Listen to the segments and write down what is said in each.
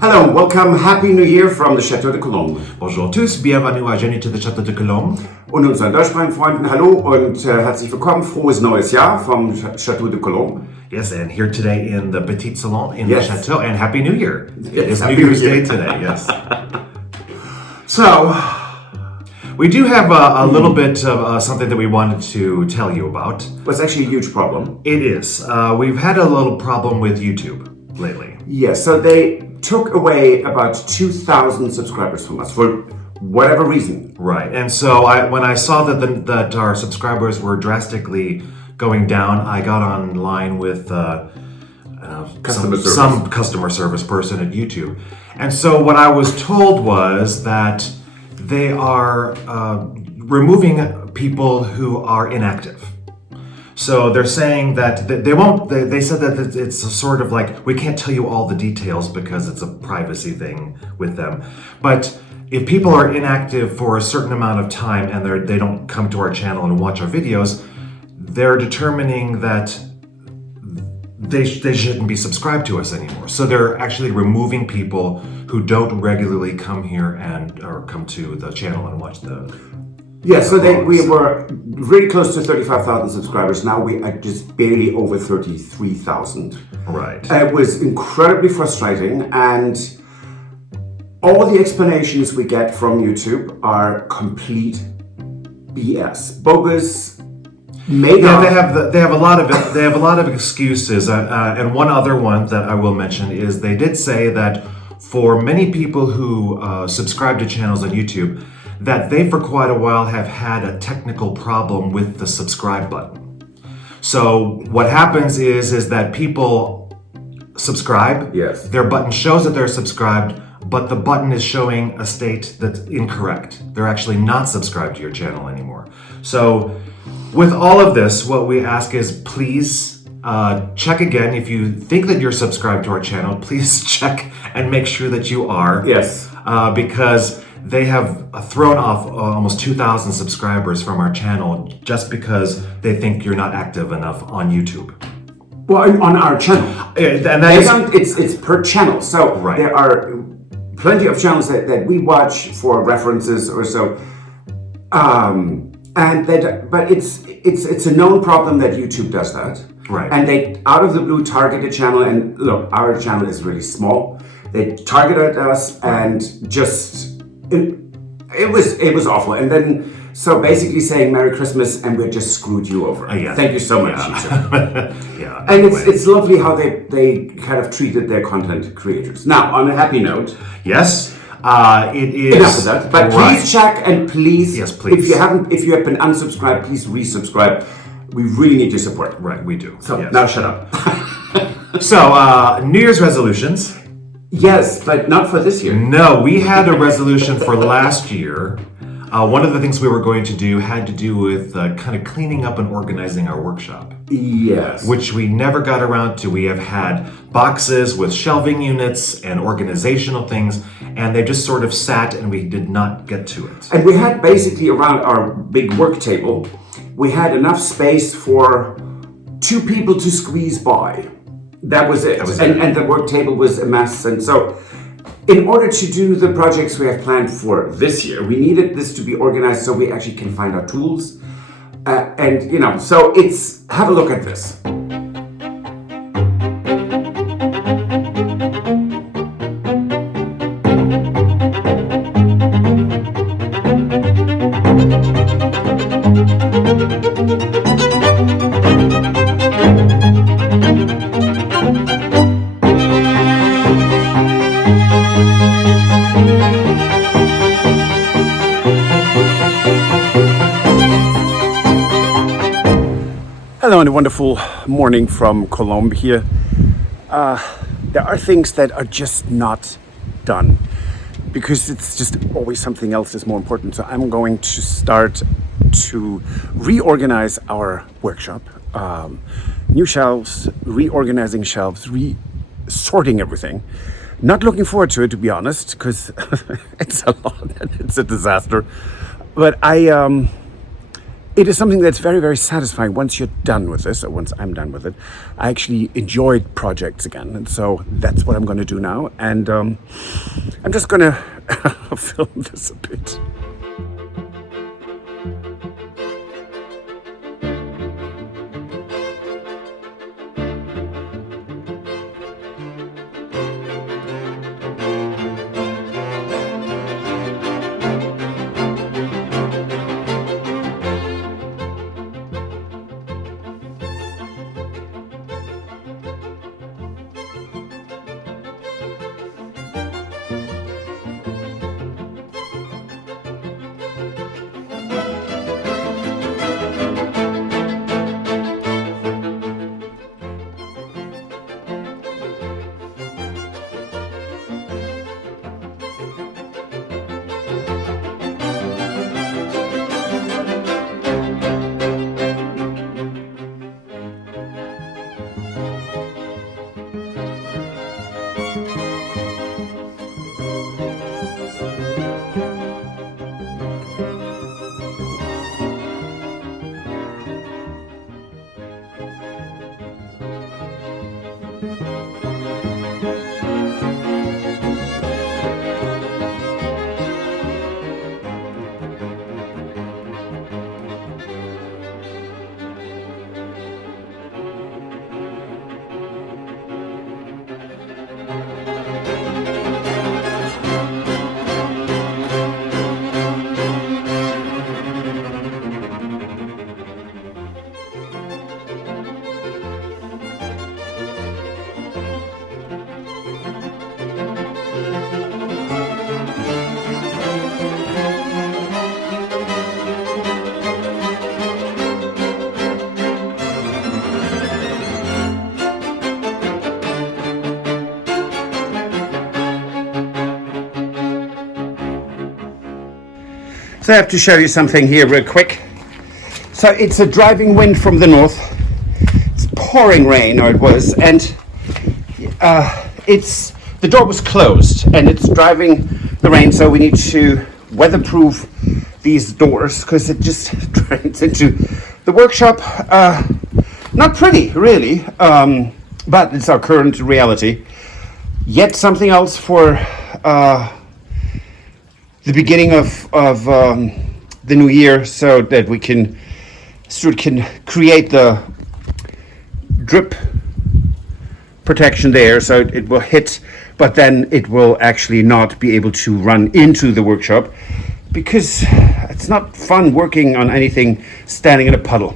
Hello, welcome, Happy New Year from the Chateau de Colombes. Bonjour tous, bienvenue à Jenny to the Château de Colombes. Und unseren deutschsprachigen Freunden hallo und herzlich willkommen, frohes neues Jahr vom Chateau de Colombes. Yes, and here today in the Petit Salon in Yes. the Chateau, and Happy New Year. It's Happy New Year's New Year. Day today, yes. So, we do have a little bit of something that we wanted to tell you about. Well, it's actually a huge problem. It is. We've had a little problem with YouTube lately. Yes, so they took away about 2,000 subscribers from us for whatever reason. Right, and so when I saw that our subscribers were drastically going down, I got online with some customer service person at YouTube. And so what I was told was that they are removing people who are inactive. So they're saying that they said that it's a sort of like, we can't tell you all the details because it's a privacy thing with them. But if people are inactive for a certain amount of time and they don't come to our channel and watch our videos, they're determining that they shouldn't be subscribed to us anymore. So they're actually removing people who don't regularly come here or come to the channel and watch the. Yeah, so we were really close to 35,000 subscribers. Now we are just barely over 33,000. Right. It was incredibly frustrating, and all the explanations we get from YouTube are complete BS, bogus, made up. They have a lot of excuses, and one other one that I will mention is they did say that for many people who subscribe to channels on YouTube, that they for quite a while have had a technical problem with the subscribe button. So what happens is that people subscribe, Yes. their button shows that they're subscribed, but the button is showing a state that's incorrect. They're actually not subscribed to your channel anymore. So with all of this, what we ask is please check again. If you think that you're subscribed to our channel, please check and make sure that you are. Yes. Because they have thrown off almost 2,000 subscribers from our channel just because they think you're not active enough on YouTube. Well, on our channel. And It's per channel. So Right. there are plenty of channels that we watch for references or so. But it's a known problem that YouTube does that. Right. And they out of the blue target a channel, and look, our channel is really small. They targeted us and just it was awful. And then so basically saying Merry Christmas and we just screwed you over. Yeah. Thank you so much, YouTube. yeah. And it's lovely how they kind of treated their content creators. Now, on a happy note, Yes. It is. enough of that. But right. please check and please, Yes, please. if you have been unsubscribed, please resubscribe. We really need your support. Right, we do. So yes. now shut up. So, New Year's resolutions. Yes, but not for this year. No, we had a resolution for last year. One of the things we were going to do had to do with kind of cleaning up and organizing our workshop, Yes. which we never got around to. We have had boxes with shelving units and organizational things, and they just sort of sat and we did not get to it. And we had basically around our big work table, we had enough space for 2 people to squeeze by. That was it. And the work table was a mess. And so in order to do the projects we have planned for this year, we needed this to be organized so we actually can find our tools. So have a look at this. Hello and a wonderful morning from Colombes here. There are things that are just not done because it's just always something else is more important. So I'm going to start to reorganize our workshop. New shelves, reorganizing shelves, sorting everything. Not looking forward to it, to be honest, because it's a lot and it's a disaster. But it is something that's very, very satisfying once you're done with this, or once I'm done with it. I actually enjoyed projects again, and so that's what I'm going to do now. And I'm just going to film this a bit. So I have to show you something here real quick. So it's a driving wind from the north. It's pouring rain, or it was, and the door was closed and it's driving the rain, so we need to weatherproof these doors because it just drains into the workshop. Not pretty, really, but it's our current reality. Yet something else for the beginning of the new year, so that Stuart can create the drip protection there, so it will hit, but then it will actually not be able to run into the workshop, because it's not fun working on anything standing in a puddle.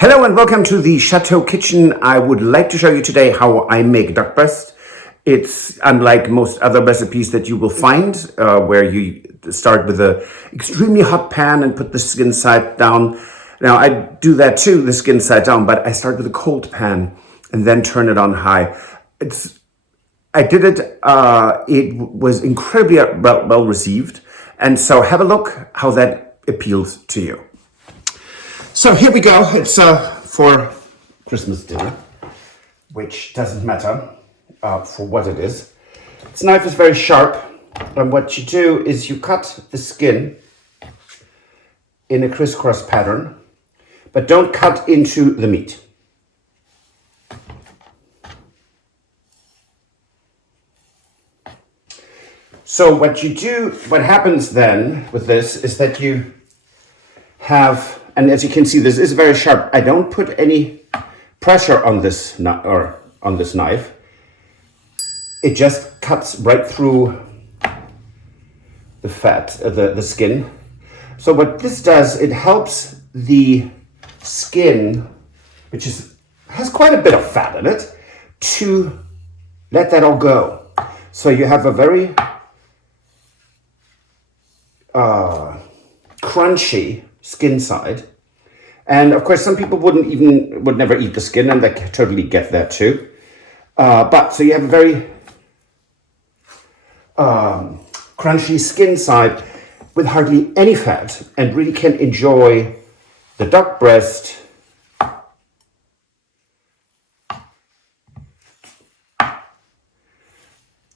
Hello and welcome to the Chateau kitchen. I would like to show you today how I make duck breast. It's unlike most other recipes that you will find where you start with a extremely hot pan and put the skin side down. Now I do that too, the skin side down, but I start with a cold pan and then turn it on high. I did it, it was incredibly well received. And so have a look how that appeals to you. So here we go. It's for Christmas dinner, which doesn't matter for what it is. This knife is very sharp, and what you do is you cut the skin in a crisscross pattern, but don't cut into the meat. So what you do, what happens then with this is that you have, and as you can see, this is very sharp. I don't put any pressure on this knife. It just cuts right through the fat, the skin. So what this does, it helps the skin, which has quite a bit of fat in it, to let that all go. So you have a very crunchy skin side. And of course, some people would never eat the skin, and they totally get that too. But so you have a very crunchy skin side with hardly any fat, and really can enjoy the duck breast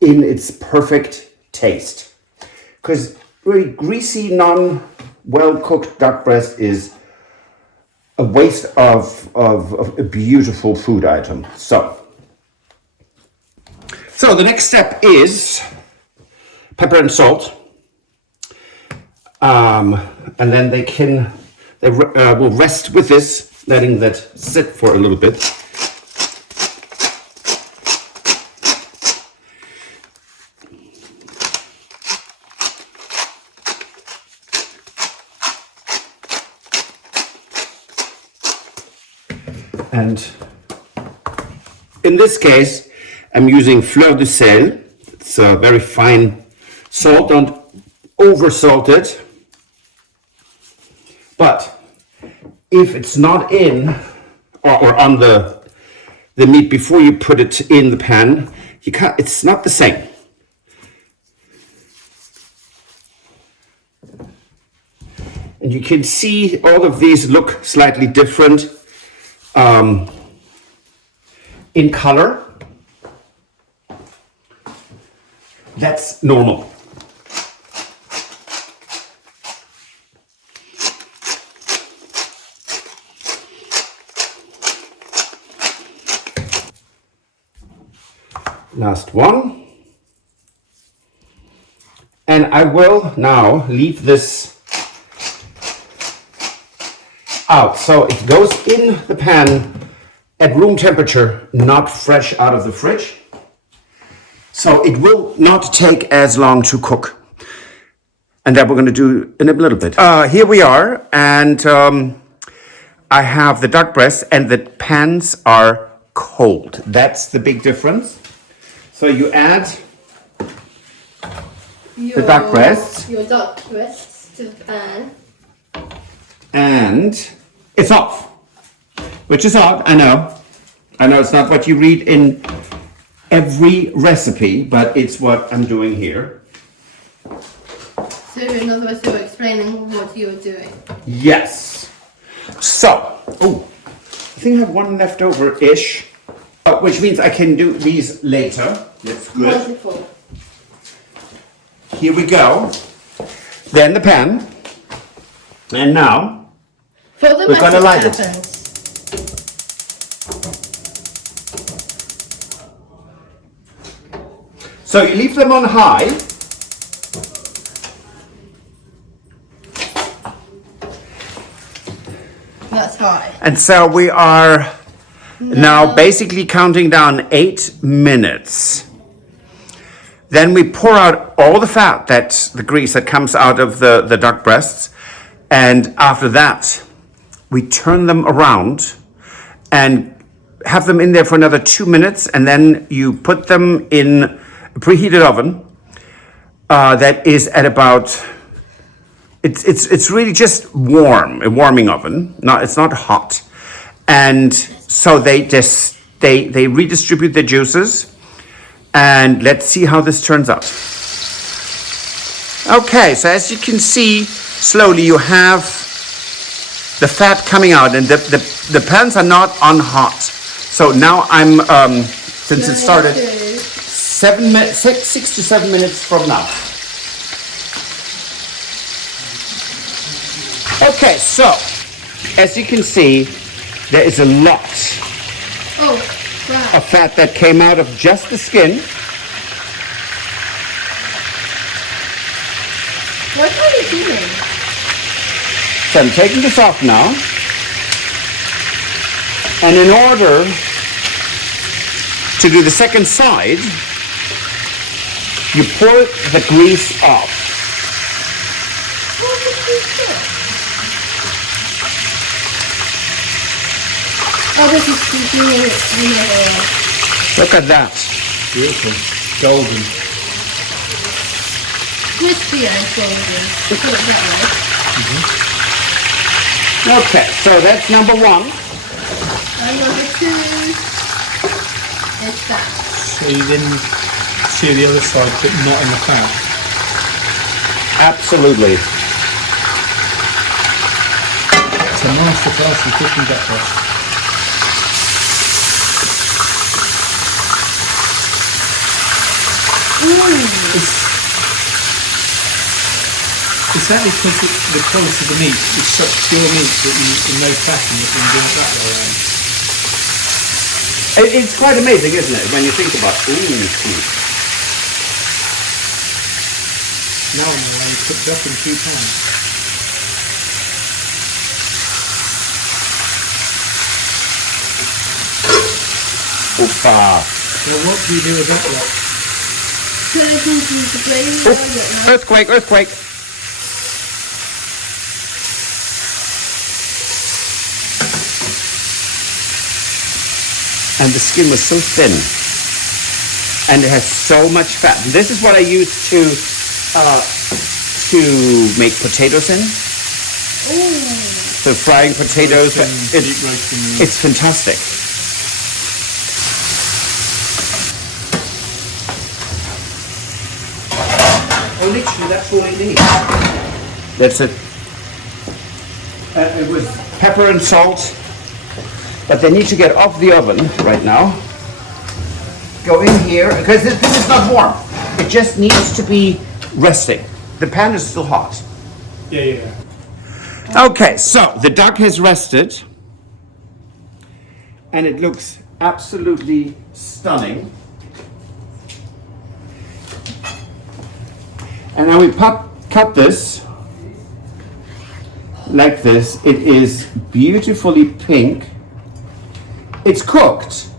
in its perfect taste. Because really greasy, non-well-cooked duck breast is a waste of a beautiful food item. So the next step is pepper and salt. And then they will rest with this, letting that sit for a little bit. And in this case, I'm using fleur de sel. It's a very fine salt. Don't over salt it. But if it's not in or on the meat before you put it in the pan, it's not the same. And you can see all of these look slightly different in color. That's normal. Last one. And I will now leave this out. So it goes in the pan at room temperature, not fresh out of the fridge. So it will not take as long to cook. And that we're going to do in a little bit. Here we are, and I have the duck breast, and the pans are cold. That's the big difference. So you add the duck breast. Your duck breast to the pan. And it's off. Which is odd, I know. I know it's not what you read in every recipe, but it's what I'm doing here. So in other words, you're explaining what you're doing. Yes. So, I think I have one left over-ish, which means I can do these later. That's good. Wonderful. Here we go. Then the pan. And now, For the we're gonna light it. happens. So you leave them on high. That's high. And so we are now basically counting down 8 minutes. Then we pour out all the fat, the grease that comes out of the duck breasts. And after that, we turn them around and have them in there for another 2 minutes, and then you put them in a preheated oven that is at about, it's really just warm, a warming oven. It's not hot. And so they redistribute the juices, and let's see how this turns out. Okay, so as you can see, slowly you have the fat coming out, and the pans are not on hot. So now I'm, since it started 6 to 7 minutes from now. Okay, so as you can see, there is a lot of fat that came out of just the skin. What are you doing? So I'm taking this off now. And in order to do the second side, you pour the grease off. What is this? Oh, this is doing it. Look at that. Beautiful. Golden. Crispy and golden. Put it that way. Okay, so that's number one. And number two is that. So you then see the other side, but not in the fat. Absolutely. It's a masterclass in cooking duck breast. Is that because the quality of the meat is such pure meat that you no fat in it when you do it that way around? It's quite amazing, isn't it, when you think about it? Now I know how you cooked up in 2 times. Oopa. Well, what do you do with that lot? Can I continue to play? Earthquake. And the skin was so thin, and it has so much fat. This is what I use to make potatoes in. So frying potatoes, it's fantastic. Oh, literally, that's all it needs. That's it. It was pepper and salt. But they need to get off the oven right now. Go in here, because this is not warm. It just needs to be resting. The pan is still hot. Yeah. Okay, so the duck has rested. And it looks absolutely stunning. And now we cut this like this. It is beautifully pink. It's cooked,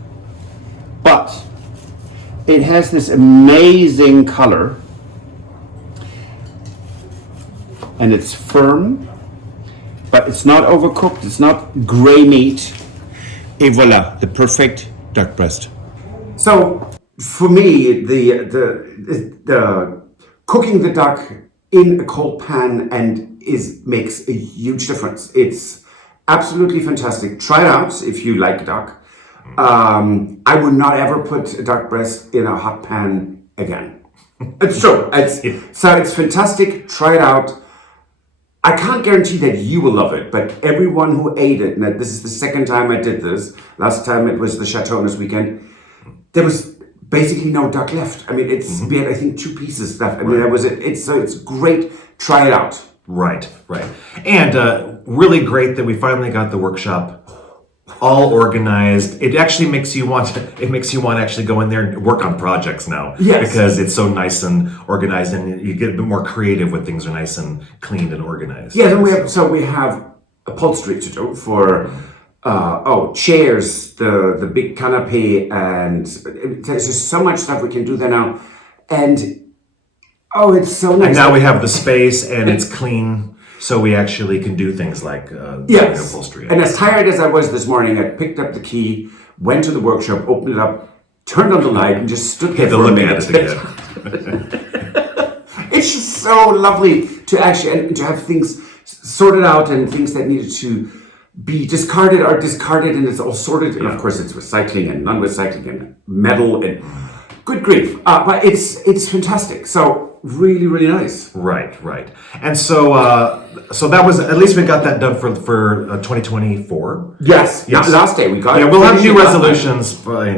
but it has this amazing color, and it's firm, but it's not overcooked. It's not gray meat. Et voila, the perfect duck breast. So for me, the cooking the duck in a cold pan makes a huge difference. It's absolutely fantastic. Try it out if you like duck. I would not ever put a duck breast in a hot pan again. It's true. So it's fantastic. Try it out. I can't guarantee that you will love it, but everyone who ate it, and this is the second time I did this. Last time it was the Chateau this weekend. There was basically no duck left. I mean, we had, I think, 2 pieces left. I mean, that was it. It's great. Try it out. Right. And really great that we finally got the workshop all organized. It actually makes you want to actually go in there and work on projects now. Yes. Because it's so nice and organized, and you get a bit more creative when things are nice and cleaned and organized. Yeah, then we have upholstery to do for chairs, the big canapé, and there's just so much stuff we can do there now. And it's so nice. And now we have the space, and it's clean. So we actually can do things like Yes. upholstery. And as tired as I was this morning, I picked up the key, went to the workshop, opened it up, turned on the light, and just stood there to for a look at minute. it again. It's just so lovely to actually and to have things sorted out and things that needed to be discarded are discarded, and it's all sorted. And of course, it's recycling and non-recycling and metal and good grief. But it's fantastic. So really, really nice. Right. And so so that was, at least we got that done for 2024. Yes. Last day we got. Yeah, we'll have new resolutions. I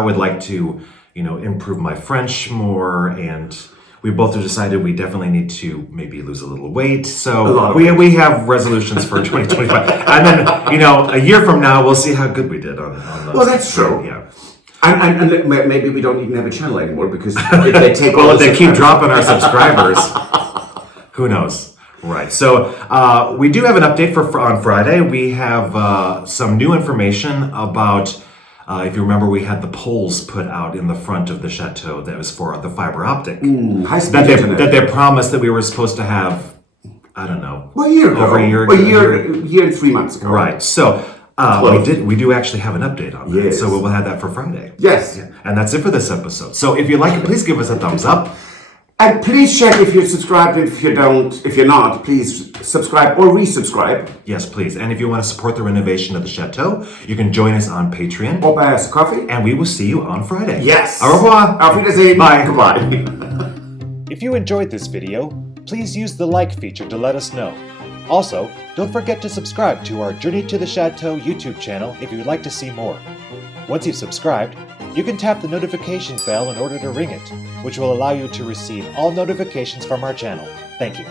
would like to, improve my French more, and we both have decided we definitely need to maybe lose a little weight. So we have resolutions for 2025, and then a year from now we'll see how good we did on those. Well, that's true. Yeah. And maybe we don't even have a channel anymore because if they take Well, if they keep dropping our subscribers, who knows? Right. So we do have an update on Friday. We have some new information about. If you remember, we had the poles put out in the front of the chateau that was for the fiber optic. That they promised that we were supposed to have, I don't know. Well, a year ago. Over a year and 3 months ago. Right. So we do actually have an update on that. Yes. So we'll have that for Friday. Yes. Yeah. And that's it for this episode. So if you like it, please give us a thumbs up. And please check if you're subscribed. If you're not, please subscribe or resubscribe. Yes, please. And if you want to support the renovation of the chateau, you can join us on Patreon. Or buy us a coffee. And we will see you on Friday. Yes. Au revoir. Auf Wiedersehen. Bye. Goodbye. If you enjoyed this video, please use the like feature to let us know. Also, don't forget to subscribe to our Journey to the Chateau YouTube channel if you would like to see more. Once you've subscribed, you can tap the notification bell in order to ring it, which will allow you to receive all notifications from our channel. Thank you.